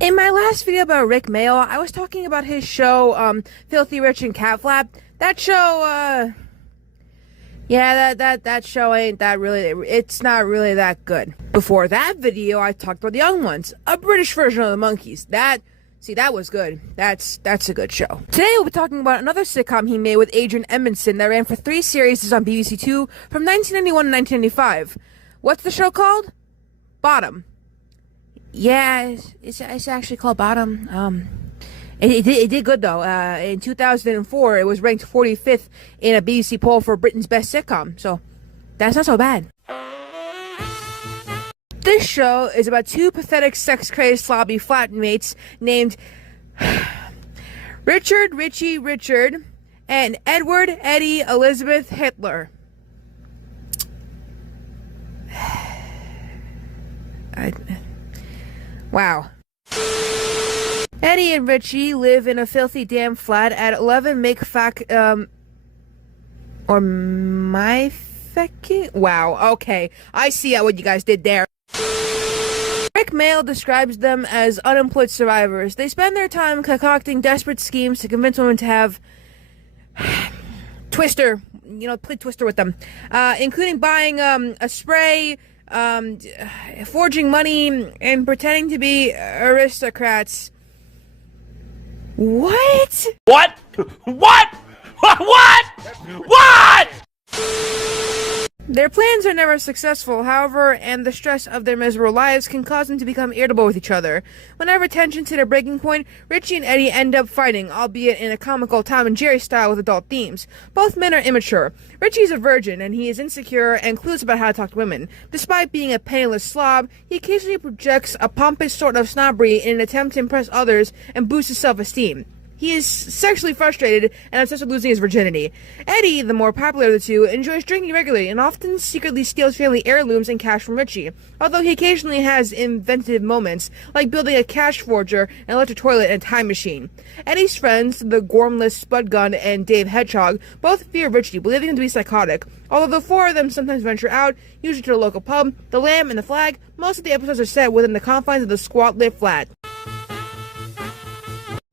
In my last video about Rik Mayall, I was talking about his show, Filthy Rich and Catflap. That show, yeah, that show ain't that really, it's not really that good. Before that video, I talked about The Young Ones, a British version of the Monkees. That was good. That's a good show. Today we'll be talking about another sitcom he made with Adrian Edmondson that ran for 3 series on BBC Two from 1991 to 1995. What's the show called? Bottom. Yeah, it's actually called Bottom. It did good though. In 2004, it was ranked 45th in a BBC poll for Britain's best sitcom. So that's not so bad. This show is about 2 pathetic, sex-crazed, slobby flatmates named Richard, and Edward Eddie Elizabeth Hitler. Wow. Eddie and Richie live in a filthy damn flat at 11 Wow, okay. I see what you guys did there. Rik Mayall describes them as unemployed survivors. They spend their time concocting desperate schemes to convince women to have Twister, play Twister with them, including buying a spray, forging money, and pretending to be aristocrats. What? What? What? What? What? Their plans are never successful, however, and the stress of their miserable lives can cause them to become irritable with each other. Whenever tensions hit a breaking point, Richie and Eddie end up fighting, albeit in a comical Tom and Jerry style with adult themes. Both men are immature. Richie is a virgin, and he is insecure and clueless about how to talk to women. Despite being a penniless slob, he occasionally projects a pompous sort of snobbery in an attempt to impress others and boost his self-esteem. He is sexually frustrated and obsessed with losing his virginity. Eddie, the more popular of the two, enjoys drinking regularly and often secretly steals family heirlooms and cash from Richie, although he occasionally has inventive moments, like building a cash forger, an electric toilet, and a time machine. Eddie's friends, the Gormless Spudgun and Dave Hedgehog, both fear Richie, believing him to be psychotic. Although the 4 of them sometimes venture out, usually to a local pub, the Lamb, and the Flag, most of the episodes are set within the confines of the squat-lit flat.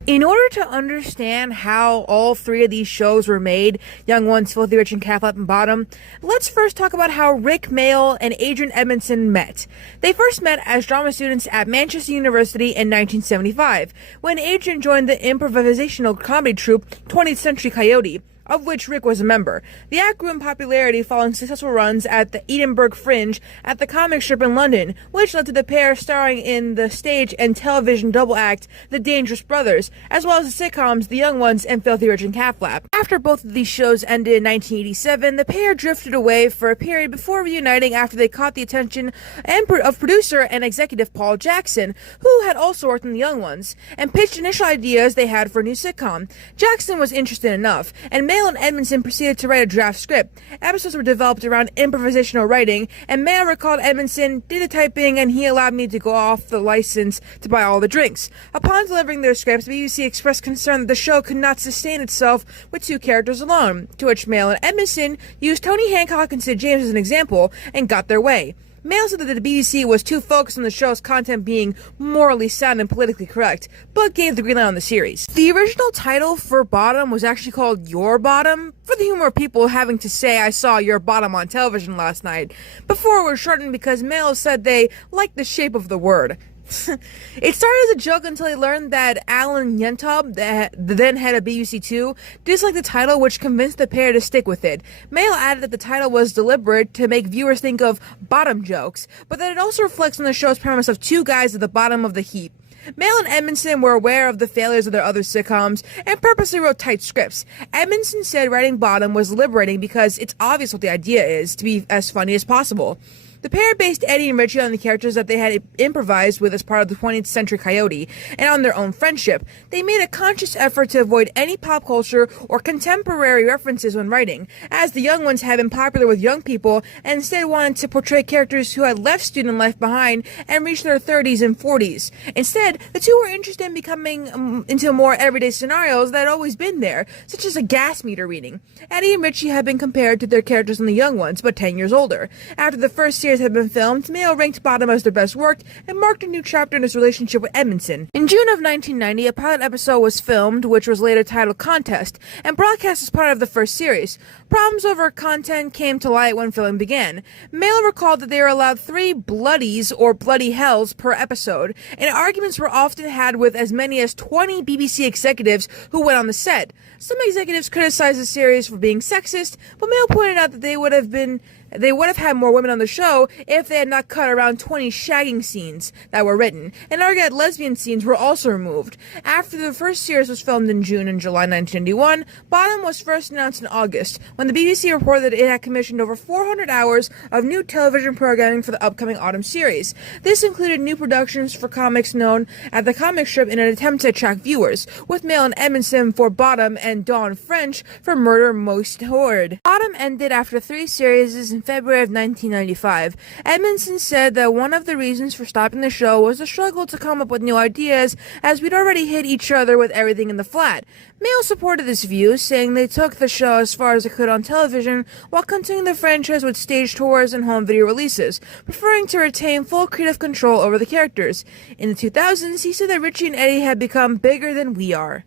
In order to understand how all 3 of these shows were made, Young Ones, Filthy Rich, and Catflap and Bottom, let's first talk about how Rik Mayall and Adrian Edmondson met. They first met as drama students at Manchester University in 1975, when Adrian joined the improvisational comedy troupe 20th Century Coyote, of which Rik was a member. The act grew in popularity following successful runs at the Edinburgh Fringe at the comic strip in London, which led to the pair starring in the stage and television double act The Dangerous Brothers, as well as the sitcoms The Young Ones and Filthy Rich and Catflap. After both of these shows ended in 1987, the pair drifted away for a period before reuniting after they caught the attention of producer and executive Paul Jackson, who had also worked on The Young Ones, and pitched initial ideas they had for a new sitcom. Jackson was interested enough, and Mayall and Edmondson proceeded to write a draft script. Episodes were developed around improvisational writing, and Mayall recalled Edmondson did the typing and he allowed me to go off the license to buy all the drinks. Upon delivering their scripts, the BBC expressed concern that the show could not sustain itself with 2 characters alone, to which Mayall and Edmondson used Tony Hancock and Sid James as an example and got their way. Mayall said that the BBC was too focused on the show's content being morally sound and politically correct, but gave the green light on the series. The original title for Bottom was actually called Your Bottom, for the humor of people having to say I saw your bottom on television last night, before it was shortened because Mayall said they liked the shape of the word. It started as a joke until he learned that Alan Yentob, the then head of BBC Two, disliked the title, which convinced the pair to stick with it. Mayall added that the title was deliberate to make viewers think of bottom jokes, but that it also reflects on the show's premise of 2 guys at the bottom of the heap. Mayall and Edmondson were aware of the failures of their other sitcoms and purposely wrote tight scripts. Edmondson said writing Bottom was liberating because it's obvious what the idea is, to be as funny as possible. The pair based Eddie and Richie on the characters that they had improvised with as part of the 20th Century Coyote, and on their own friendship. They made a conscious effort to avoid any pop culture or contemporary references when writing, as the Young Ones had been popular with young people, and instead wanted to portray characters who had left student life behind and reached their 30s and 40s. Instead, the two were interested in becoming into more everyday scenarios that had always been there, such as a gas meter reading. Eddie and Richie had been compared to their characters in The Young Ones, but 10 years older. After the first series had been filmed, Mayall ranked Bottom as their best work and marked a new chapter in his relationship with Edmondson. In June of 1990, a pilot episode was filmed, which was later titled Contest, and broadcast as part of the first series. Problems over content came to light when filming began. Mayall recalled that they were allowed 3 bloodies or bloody hells per episode, and arguments were often had with as many as 20 BBC executives who went on the set. Some executives criticized the series for being sexist, but Mayall pointed out that they would have had more women on the show if they had not cut around 20 shagging scenes that were written, and argued that lesbian scenes were also removed. After the first series was filmed in June and July 1991, Bottom was first announced in August, when the BBC reported that it had commissioned over 400 hours of new television programming for the upcoming autumn series. This included new productions for comics known as the comic strip in an attempt to attract viewers, with Mayall and Edmondson for Bottom and Dawn French for Murder Most Horrid. Bottom ended after 3 series in February of 1995. Edmondson said that one of the reasons for stopping the show was the struggle to come up with new ideas, as we'd already hit each other with everything in the flat. Mayall supported this view, saying they took the show as far as they could on television while continuing the franchise with stage tours and home video releases, preferring to retain full creative control over the characters. In the 2000s, he said that Richie and Eddie had become bigger than we are.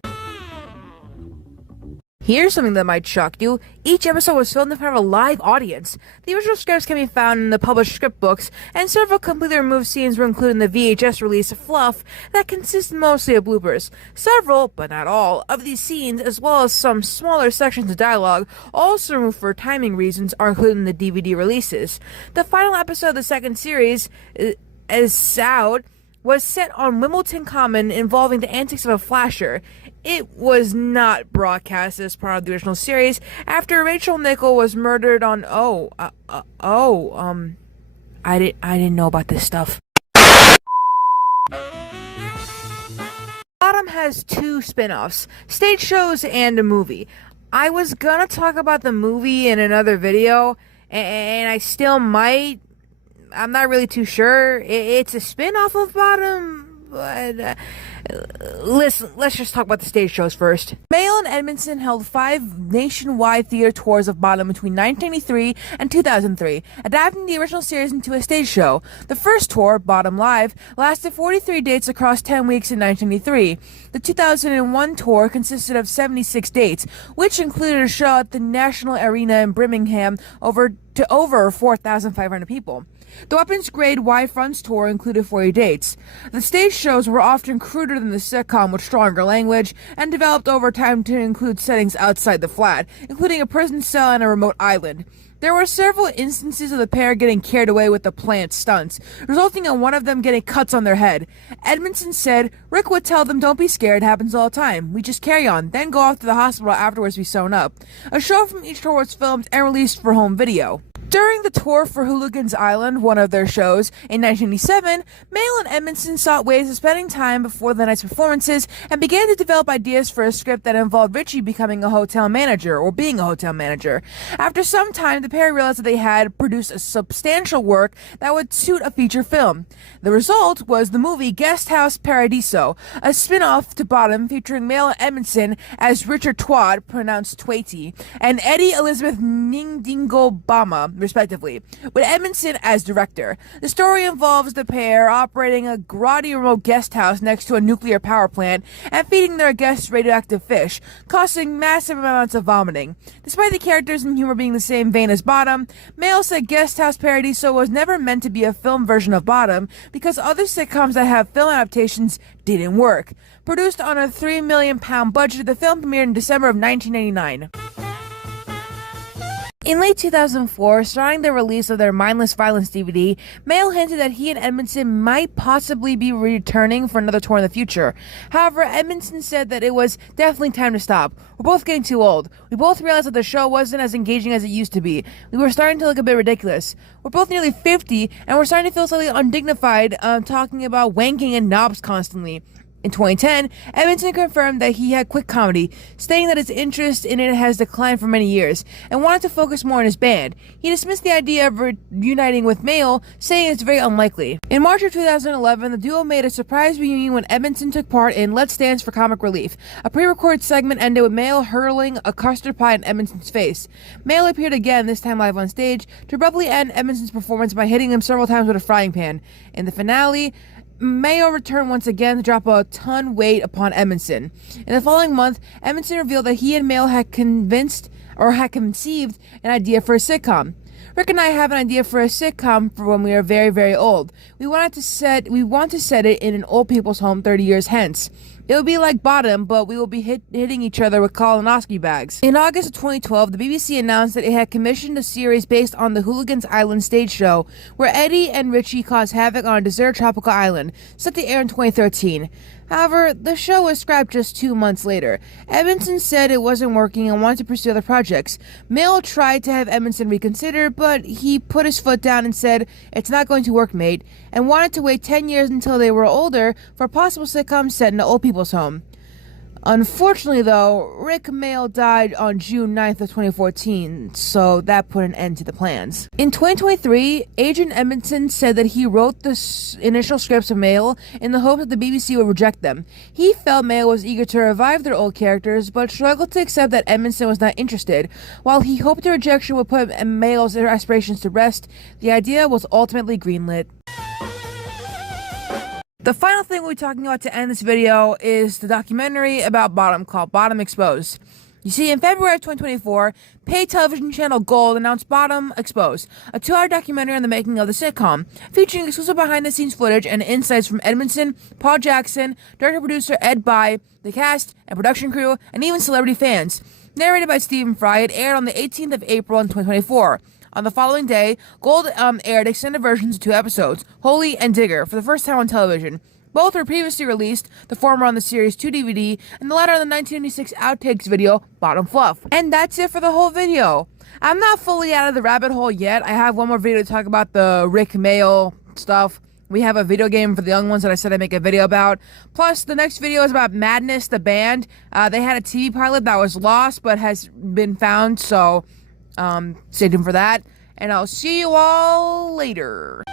Here's something that might shock you. Each episode was filmed in front of a live audience. The original scripts can be found in the published script books, and several completely removed scenes were included in the VHS release Fluff that consists mostly of bloopers. Several, but not all, of these scenes, as well as some smaller sections of dialogue, also removed for timing reasons, are included in the DVD releases. The final episode of the second series, as Soud, was set on Wimbledon Common, involving the antics of a flasher. It was not broadcast as part of the original series after Rachel Nichol was murdered on I didn't know about this stuff. Bottom has 2 spin-offs, stage shows and a movie. I was gonna talk about the movie in another video, and I still might. I'm not really too sure. It's a spin-off of Bottom, but listen, let's just talk about the stage shows first. Mayall and Edmondson held 5 nationwide theater tours of Bottom between 1993 and 2003, adapting the original series into a stage show. The first tour, Bottom Live, lasted 43 dates across 10 weeks in 1993. The 2001 tour consisted of 76 dates, which included a show at the National Arena in Birmingham to over 4,500 people. The Weapons Grade Wide Fronts tour included 40 dates. The stage shows were often cruder than the sitcom, with stronger language, and developed over time to include settings outside the flat, including a prison cell and a remote island. There were several instances of the pair getting carried away with the planned stunts, resulting in one of them getting cuts on their head. Edmondson said, "Rick would tell them, 'Don't be scared, it happens all the time. We just carry on, then go off to the hospital afterwards to be sewn up.'" A show from each tour was filmed and released for home video. During the tour for Hooligan's Island, one of their shows, in 1997, Mayall and Edmondson sought ways of spending time before the night's performances and began to develop ideas for a script that involved Richie becoming a hotel manager, or being a hotel manager. After some time, the pair realized that they had produced a substantial work that would suit a feature film. The result was the movie Guest House Paradiso, a spin-off to Bottom featuring Mayall and Edmondson as Richard Twad, pronounced Twatey, and Eddie Elizabeth Ningdingobama, respectively, with Edmondson as director. The story involves the pair operating a grotty remote guest house next to a nuclear power plant and feeding their guests radioactive fish, causing massive amounts of vomiting. Despite the characters and humor being the same vein as Bottom, Mayall said Guest House Paradiso was never meant to be a film version of Bottom because other sitcoms that have film adaptations didn't work. Produced on a £3 million budget, the film premiered in December of 1999. In late 2004, starting the release of their Mindless Violence DVD, Mayall hinted that he and Edmondson might possibly be returning for another tour in the future. However, Edmondson said that it was definitely time to stop. "We're both getting too old. We both realized that the show wasn't as engaging as it used to be. We were starting to look a bit ridiculous. We're both nearly 50, and we're starting to feel slightly undignified talking about wanking and knobs constantly. In 2010, Edmondson confirmed that he had quit comedy, stating that his interest in it has declined for many years, and wanted to focus more on his band. He dismissed the idea of reuniting with Mayall, saying it's very unlikely. In March of 2011, the duo made a surprise reunion when Edmondson took part in Let's Dance for Comic Relief. A pre-recorded segment ended with Mayall hurling a custard pie in Edmondson's face. Mayall appeared again, this time live on stage, to abruptly end Edmondson's performance by hitting him several times with a frying pan. In the finale, Mayall returned once again to drop a ton weight upon Edmondson. In the following month, Edmondson revealed that he and Mayall had conceived an idea for a sitcom. Rik and I have an idea for a sitcom for when we are very, very old. We want to set it in an old people's home 30 years hence. It will be like Bottom, but we will be hitting each other with colonoscopy bags. In August of 2012, the BBC announced that it had commissioned a series based on the Hooligans Island stage show, where Eddie and Richie cause havoc on a deserted tropical island, set to air in 2013. However, the show was scrapped just 2 months later. Edmondson said it wasn't working and wanted to pursue other projects. Mayall tried to have Edmondson reconsider, but he put his foot down and said, "It's not going to work, mate," and wanted to wait 10 years until they were older for a possible sitcom set in an old people's home. Unfortunately, though, Rik Mayall died on June 9th of 2014, so that put an end to the plans. In 2023, Agent Edmondson said that he wrote the initial scripts of Mayall in the hope that the BBC would reject them. He felt Mayall was eager to revive their old characters, but struggled to accept that Edmondson was not interested. While he hoped the rejection would put Mayall's aspirations to rest, the idea was ultimately greenlit. The final thing we'll be talking about to end this video is the documentary about Bottom called Bottom Exposed. You see, in February of 2024, paid television channel Gold announced Bottom Exposed, a 2-hour documentary on the making of the sitcom, featuring exclusive behind-the-scenes footage and insights from Edmondson, Paul Jackson, director-producer Ed Bye, the cast and production crew, and even celebrity fans. Narrated by Stephen Fry, it aired on the 18th of April in 2024. On the following day, Gold aired extended versions of 2 episodes, Holy and Digger, for the first time on television. Both were previously released, the former on the series 2 DVD, and the latter on the 1996 outtakes video, Bottom Fluff. And that's it for the whole video. I'm not fully out of the rabbit hole yet. I have one more video to talk about the Rik Mayall stuff. We have a video game for the young ones that I said I'd make a video about. Plus, the next video is about Madness, the band. They had a TV pilot that was lost, but has been found, so stay tuned for that, and I'll see you all later.